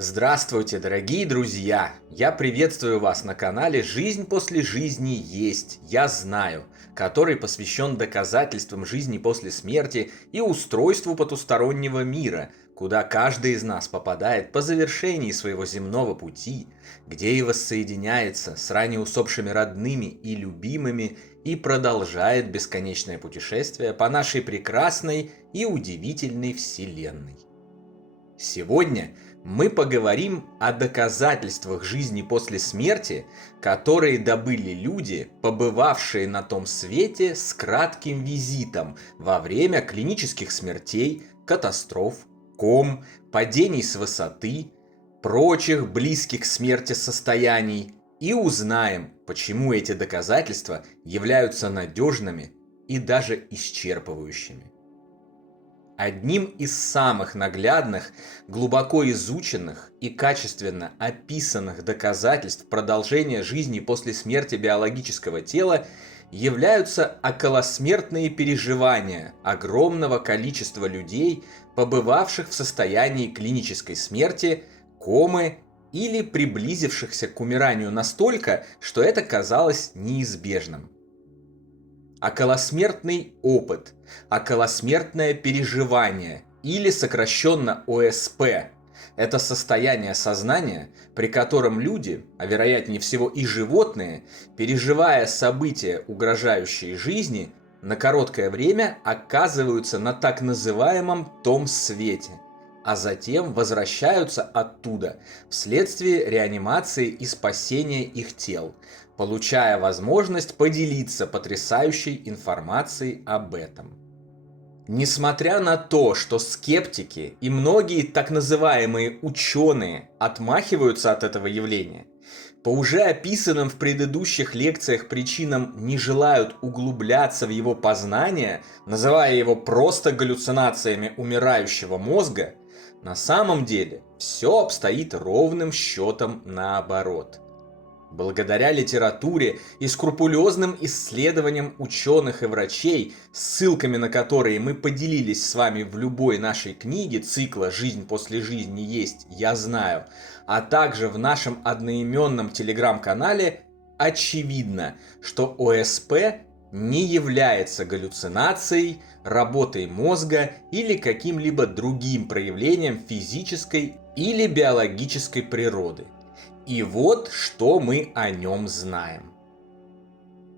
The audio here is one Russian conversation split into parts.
Здравствуйте, дорогие друзья! Я приветствую вас на канале «Жизнь после жизни есть, я знаю», который посвящен доказательствам жизни после смерти и устройству потустороннего мира, куда каждый из нас попадает по завершении своего земного пути, где и воссоединяется с ранее усопшими родными и любимыми и продолжает бесконечное путешествие по нашей прекрасной и удивительной Вселенной. Сегодня мы поговорим о доказательствах жизни после смерти, которые добыли люди, побывавшие на том свете с кратким визитом во время клинических смертей, катастроф, ком, падений с высоты, прочих близких к смерти состояний, и узнаем, почему эти доказательства являются надежными и даже исчерпывающими. Одним из самых наглядных, глубоко изученных и качественно описанных доказательств продолжения жизни после смерти биологического тела являются околосмертные переживания огромного количества людей, побывавших в состоянии клинической смерти, комы или приблизившихся к умиранию настолько, что это казалось неизбежным. Околосмертный опыт, околосмертное переживание или сокращенно ОСП – это состояние сознания, при котором люди, а вероятнее всего и животные, переживая события, угрожающие жизни, на короткое время оказываются на так называемом том свете, а затем возвращаются оттуда вследствие реанимации и спасения их тел, получая возможность поделиться потрясающей информацией об этом. Несмотря на то, что скептики и многие так называемые ученые отмахиваются от этого явления, по уже описанным в предыдущих лекциях причинам не желают углубляться в его познание, называя его просто галлюцинациями умирающего мозга, на самом деле все обстоит ровным счетом наоборот. Благодаря литературе и скрупулезным исследованиям ученых и врачей, ссылками на которые мы поделились с вами в любой нашей книге цикла «Жизнь после жизни есть, я знаю», а также в нашем одноименном телеграм-канале, очевидно, что ОСП не является галлюцинацией, работой мозга или каким-либо другим проявлением физической или биологической природы. И вот что мы о нем знаем.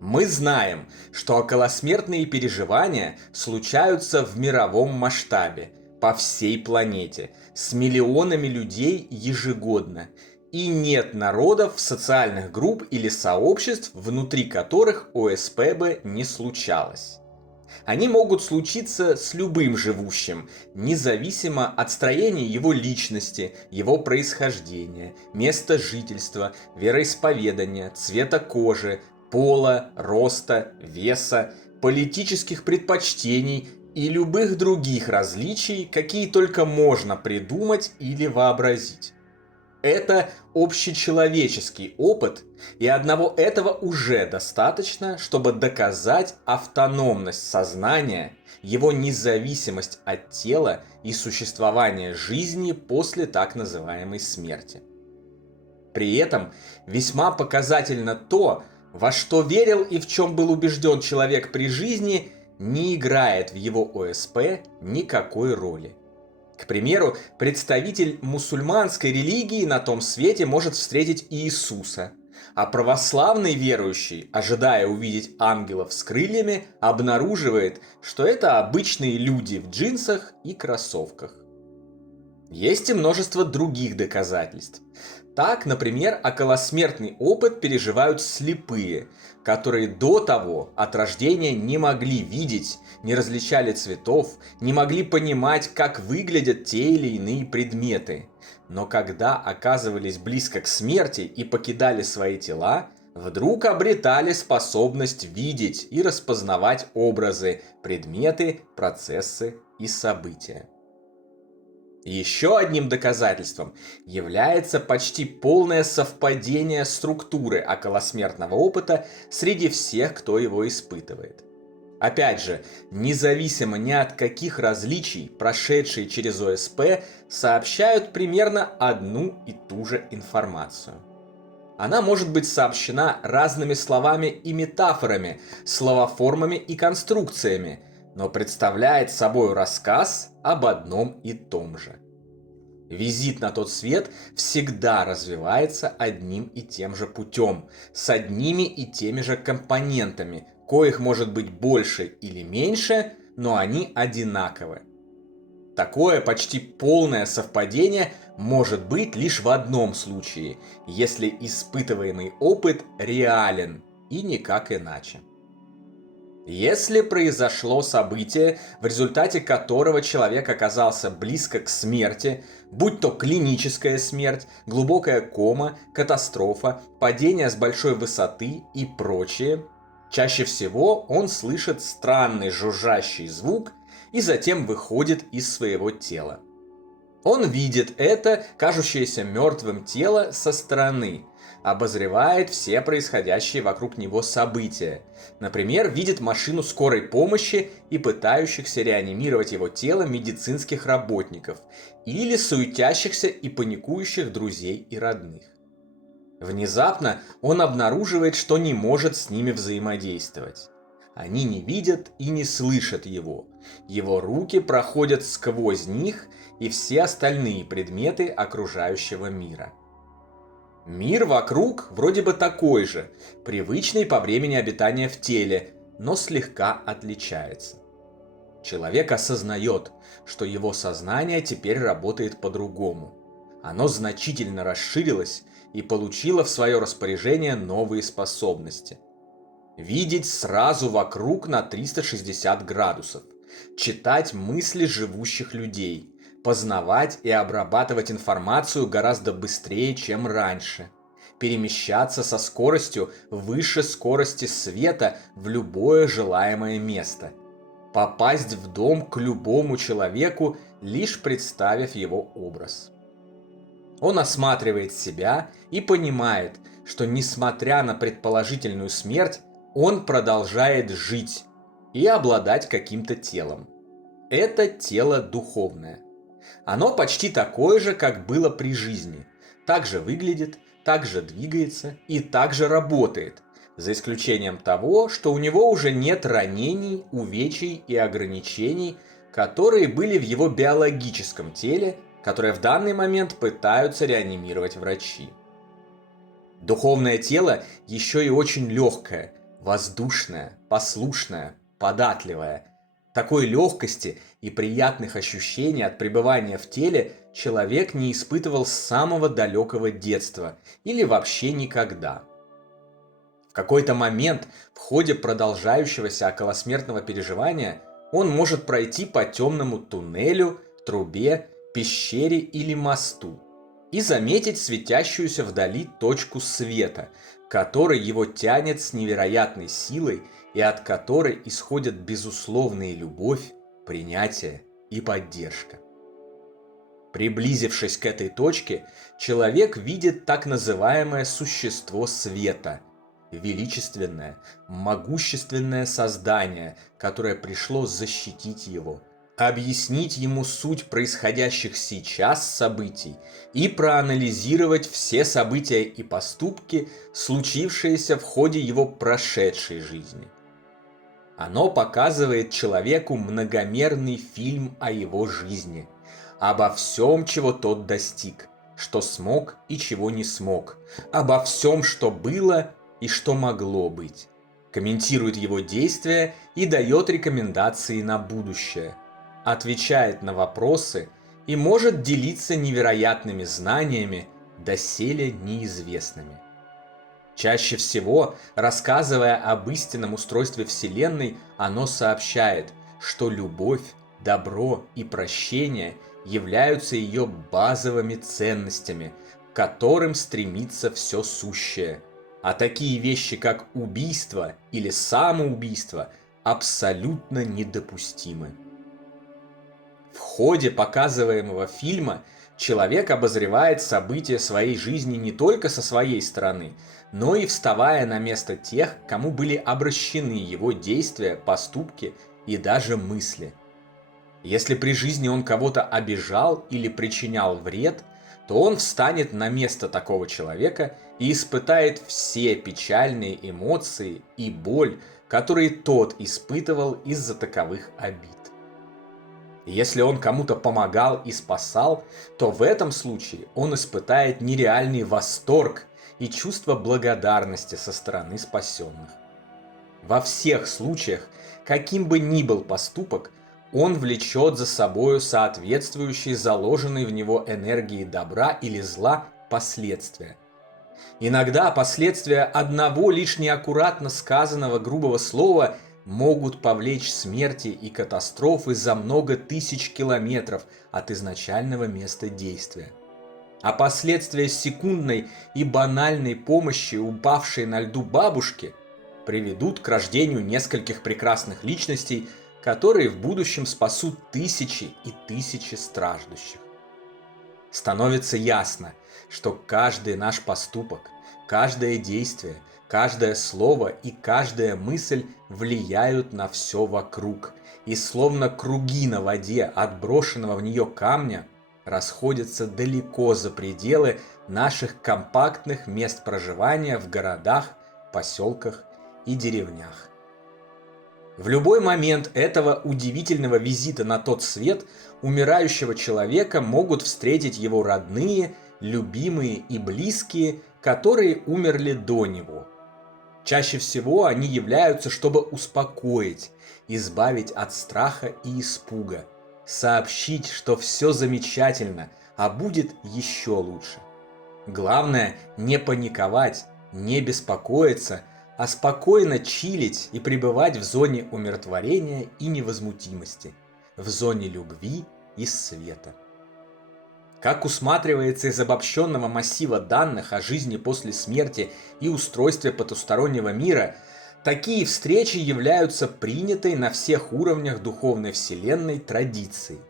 Мы знаем, что околосмертные переживания случаются в мировом масштабе, по всей планете, с миллионами людей ежегодно, и нет народов, социальных групп или сообществ, внутри которых ОСП бы не случалось. Они могут случиться с любым живущим, независимо от строения его личности, его происхождения, места жительства, вероисповедания, цвета кожи, пола, роста, веса, политических предпочтений и любых других различий, какие только можно придумать или вообразить. Это общечеловеческий опыт, и одного этого уже достаточно, чтобы доказать автономность сознания, его независимость от тела и существование жизни после так называемой смерти. При этом весьма показательно то, во что верил и в чем был убежден человек при жизни, не играет в его ОСП никакой роли. К примеру, представитель мусульманской религии на том свете может встретить Иисуса, а православный верующий, ожидая увидеть ангелов с крыльями, обнаруживает, что это обычные люди в джинсах и кроссовках. Есть и множество других доказательств. Так, например, околосмертный опыт переживают слепые, которые до того от рождения не могли видеть, не различали цветов, не могли понимать, как выглядят те или иные предметы. Но когда оказывались близко к смерти и покидали свои тела, вдруг обретали способность видеть и распознавать образы, предметы, процессы и события. Еще одним доказательством является почти полное совпадение структуры околосмертного опыта среди всех, кто его испытывает. Опять же, независимо ни от каких различий, прошедшие через ОСП сообщают примерно одну и ту же информацию. Она может быть сообщена разными словами и метафорами, словоформами и конструкциями, но представляет собой рассказ об одном и том же. Визит на тот свет всегда развивается одним и тем же путем, с одними и теми же компонентами, коих может быть больше или меньше, но они одинаковы. Такое почти полное совпадение может быть лишь в одном случае, если испытываемый опыт реален и никак иначе. Если произошло событие, в результате которого человек оказался близко к смерти, будь то клиническая смерть, глубокая кома, катастрофа, падение с большой высоты и прочее, чаще всего он слышит странный жужжащий звук и затем выходит из своего тела. Он видит это, кажущееся мертвым тело, со стороны, обозревает все происходящие вокруг него события. Например, видит машину скорой помощи и пытающихся реанимировать его тело медицинских работников, или суетящихся и паникующих друзей и родных. Внезапно он обнаруживает, что не может с ними взаимодействовать. Они не видят и не слышат его. Его руки проходят сквозь них и все остальные предметы окружающего мира. Мир вокруг вроде бы такой же, привычный по времени обитания в теле, но слегка отличается. Человек осознает, что его сознание теперь работает по-другому. Оно значительно расширилось и получило в свое распоряжение новые способности. Видеть сразу вокруг на 360 градусов, читать мысли живущих людей, познавать и обрабатывать информацию гораздо быстрее, чем раньше, перемещаться со скоростью выше скорости света в любое желаемое место, попасть в дом к любому человеку, лишь представив его образ. Он осматривает себя и понимает, что несмотря на предположительную смерть, он продолжает жить и обладать каким-то телом. Это тело духовное. Оно почти такое же, как было при жизни. Так же выглядит, так же двигается и так же работает, за исключением того, что у него уже нет ранений, увечий и ограничений, которые были в его биологическом теле, которое в данный момент пытаются реанимировать врачи. Духовное тело еще и очень легкое, воздушное, послушное, податливое. Такой легкости и приятных ощущений от пребывания в теле человек не испытывал с самого далекого детства или вообще никогда. В какой-то момент в ходе продолжающегося околосмертного переживания он может пройти по темному туннелю, трубе, пещере или мосту и заметить светящуюся вдали точку света, к которой его тянет с невероятной силой и от которой исходят безусловная любовь, принятие и поддержка. Приблизившись к этой точке, человек видит так называемое существо света, величественное, могущественное создание, которое пришло защитить его, объяснить ему суть происходящих сейчас событий и проанализировать все события и поступки, случившиеся в ходе его прошедшей жизни. Оно показывает человеку многомерный фильм о его жизни, обо всем, чего тот достиг, что смог и чего не смог, обо всем, что было и что могло быть, комментирует его действия и дает рекомендации на будущее, отвечает на вопросы и может делиться невероятными знаниями, доселе неизвестными. Чаще всего, рассказывая об истинном устройстве Вселенной, оно сообщает, что любовь, добро и прощение являются ее базовыми ценностями, к которым стремится все сущее. А такие вещи, как убийство или самоубийство, абсолютно недопустимы. В ходе показываемого фильма Человек обозревает события своей жизни не только со своей стороны, но и вставая на место тех, кому были обращены его действия, поступки и даже мысли. Если при жизни он кого-то обижал или причинял вред, то он встанет на место такого человека и испытает все печальные эмоции и боль, которые тот испытывал из-за таковых обид. Если он кому-то помогал и спасал, то в этом случае он испытает нереальный восторг и чувство благодарности со стороны спасенных. Во всех случаях, каким бы ни был поступок, он влечет за собою соответствующие заложенной в него энергии добра или зла последствия. Иногда последствия одного лишь неаккуратно сказанного грубого слова могут повлечь смерти и катастрофы за много тысяч километров от изначального места действия. А последствия секундной и банальной помощи упавшей на льду бабушке приведут к рождению нескольких прекрасных личностей, которые в будущем спасут тысячи и тысячи страждущих. Становится ясно, что каждый наш поступок, каждое действие, каждое слово и каждая мысль влияют на все вокруг, и словно круги на воде от брошенного в нее камня расходятся далеко за пределы наших компактных мест проживания в городах, поселках и деревнях. В любой момент этого удивительного визита на тот свет умирающего человека могут встретить его родные, любимые и близкие, которые умерли до него. Чаще всего они являются, чтобы успокоить, избавить от страха и испуга, сообщить, что все замечательно, а будет еще лучше. Главное не паниковать, не беспокоиться, а спокойно чилить и пребывать в зоне умиротворения и невозмутимости, в зоне любви и света. Как усматривается из обобщенного массива данных о жизни после смерти и устройстве потустороннего мира, такие встречи являются принятой на всех уровнях духовной вселенной традицией.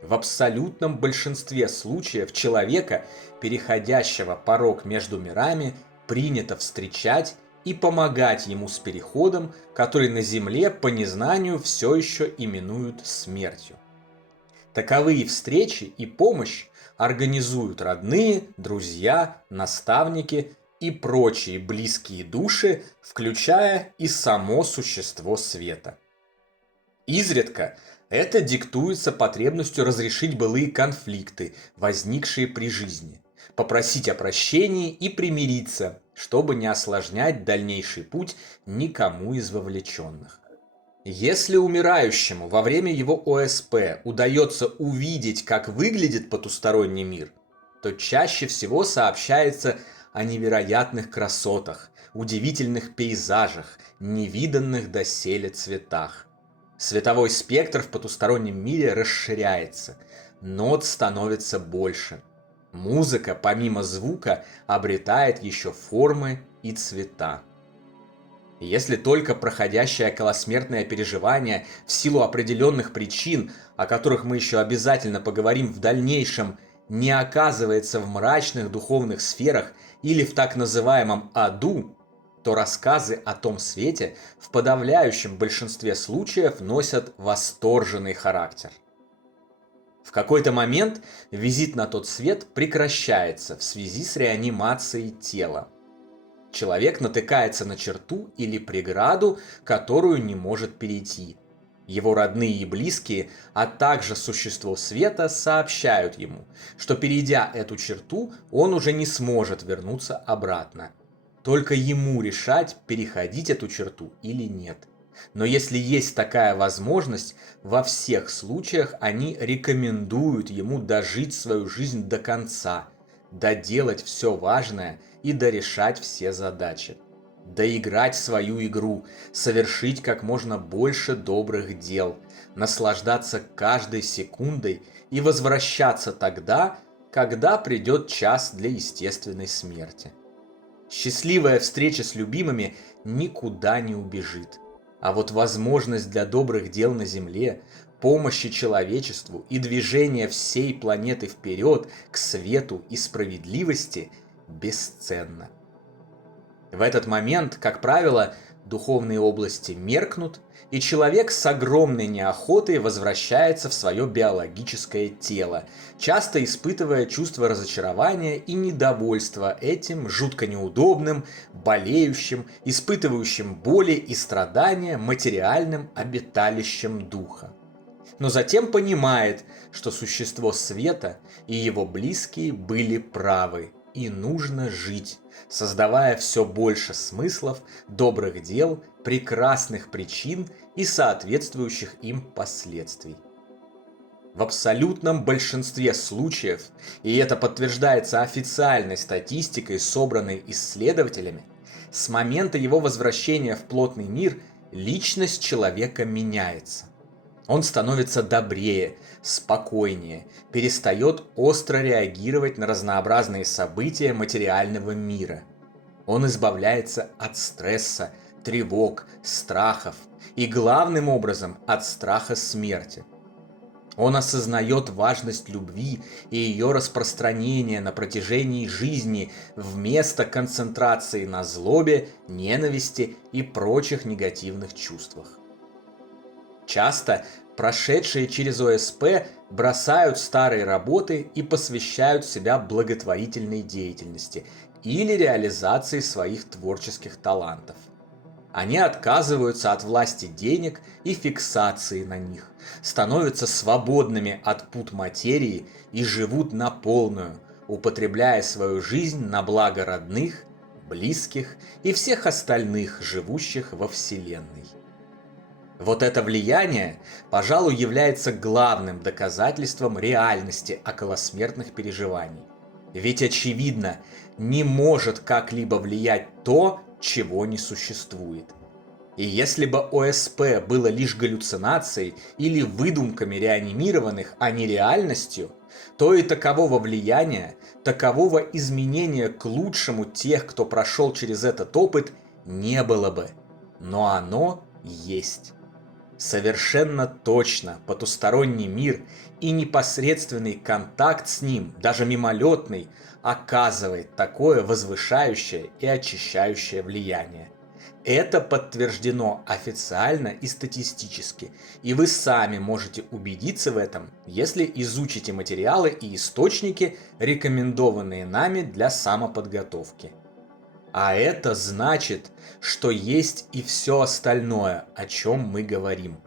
В абсолютном большинстве случаев человека, переходящего порог между мирами, принято встречать и помогать ему с переходом, который на Земле по незнанию все еще именуют смертью. Таковые встречи и помощь организуют родные, друзья, наставники и прочие близкие души, включая и само существо света. Изредка это диктуется потребностью разрешить былые конфликты, возникшие при жизни, попросить о прощении и примириться, чтобы не осложнять дальнейший путь никому из вовлеченных. Если умирающему во время его ОСП удается увидеть, как выглядит потусторонний мир, то чаще всего сообщается о невероятных красотах, удивительных пейзажах, невиданных доселе цветах. Световой спектр в потустороннем мире расширяется, нот становится больше. Музыка, помимо звука, обретает еще формы и цвета. Если только проходящее околосмертное переживание в силу определенных причин, о которых мы еще обязательно поговорим в дальнейшем, не оказывается в мрачных духовных сферах или в так называемом аду, то рассказы о том свете в подавляющем большинстве случаев носят восторженный характер. В какой-то момент визит на тот свет прекращается в связи с реанимацией тела. Человек натыкается на черту или преграду, которую не может перейти. Его родные и близкие, а также существо света сообщают ему, что перейдя эту черту, он уже не сможет вернуться обратно. Только ему решать, переходить эту черту или нет. Но если есть такая возможность, во всех случаях они рекомендуют ему дожить свою жизнь до конца, доделать все важное и дорешать все задачи. Доиграть свою игру, совершить как можно больше добрых дел, наслаждаться каждой секундой и возвращаться тогда, когда придет час для естественной смерти. Счастливая встреча с любимыми никуда не убежит. А вот возможность для добрых дел на земле, помощи человечеству и движения всей планеты вперед к свету и справедливости бесценно. В этот момент, как правило, духовные области меркнут, и человек с огромной неохотой возвращается в свое биологическое тело, часто испытывая чувство разочарования и недовольства этим жутко неудобным, болеющим, испытывающим боли и страдания материальным обиталищем духа. Но затем понимает, что существо света и его близкие были правы, и нужно жить, создавая все больше смыслов, добрых дел, прекрасных причин и соответствующих им последствий. В абсолютном большинстве случаев, и это подтверждается официальной статистикой, собранной исследователями, с момента его возвращения в плотный мир личность человека меняется. Он становится добрее, спокойнее, перестает остро реагировать на разнообразные события материального мира. Он избавляется от стресса, тревог, страхов и, главным образом, от страха смерти. Он осознает важность любви и ее распространения на протяжении жизни вместо концентрации на злобе, ненависти и прочих негативных чувствах. Часто прошедшие через ОСП бросают старые работы и посвящают себя благотворительной деятельности или реализации своих творческих талантов. Они отказываются от власти денег и фиксации на них, становятся свободными от пут материи и живут на полную, употребляя свою жизнь на благо родных, близких и всех остальных, живущих во Вселенной. Вот это влияние, пожалуй, является главным доказательством реальности околосмертных переживаний. Ведь очевидно, не может как-либо влиять то, чего не существует. И если бы ОСП было лишь галлюцинацией или выдумками реанимированных, а не реальностью, то и такового влияния, такового изменения к лучшему тех, кто прошел через этот опыт, не было бы. Но оно есть. Совершенно точно потусторонний мир и непосредственный контакт с ним, даже мимолетный, оказывает такое возвышающее и очищающее влияние. Это подтверждено официально и статистически, и вы сами можете убедиться в этом, если изучите материалы и источники, рекомендованные нами для самоподготовки. А это значит, что есть и все остальное, о чем мы говорим.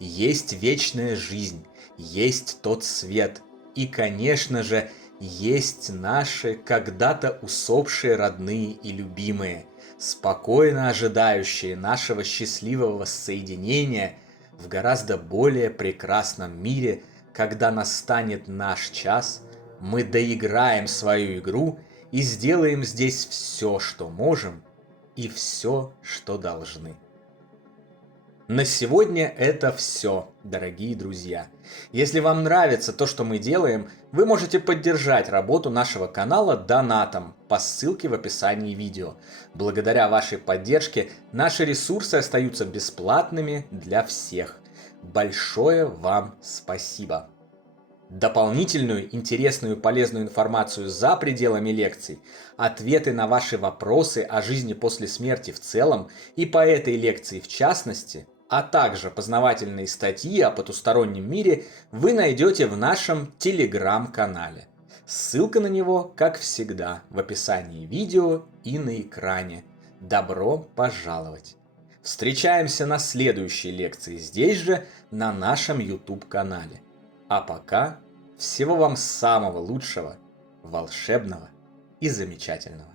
Есть вечная жизнь, есть тот свет, и, конечно же, есть наши когда-то усопшие родные и любимые, спокойно ожидающие нашего счастливого соединения в гораздо более прекрасном мире, когда настанет наш час, мы доиграем свою игру и сделаем здесь все, что можем, и все, что должны. На сегодня это все, дорогие друзья. Если вам нравится то, что мы делаем, вы можете поддержать работу нашего канала донатом по ссылке в описании видео. Благодаря вашей поддержке наши ресурсы остаются бесплатными для всех. Большое вам спасибо! Дополнительную, интересную и полезную информацию за пределами лекций, ответы на ваши вопросы о жизни после смерти в целом и по этой лекции в частности, а также познавательные статьи о потустороннем мире вы найдете в нашем телеграм-канале. Ссылка на него, как всегда, в описании видео и на экране. Добро пожаловать! Встречаемся на следующей лекции здесь же, на нашем YouTube-канале. А пока всего вам самого лучшего, волшебного и замечательного.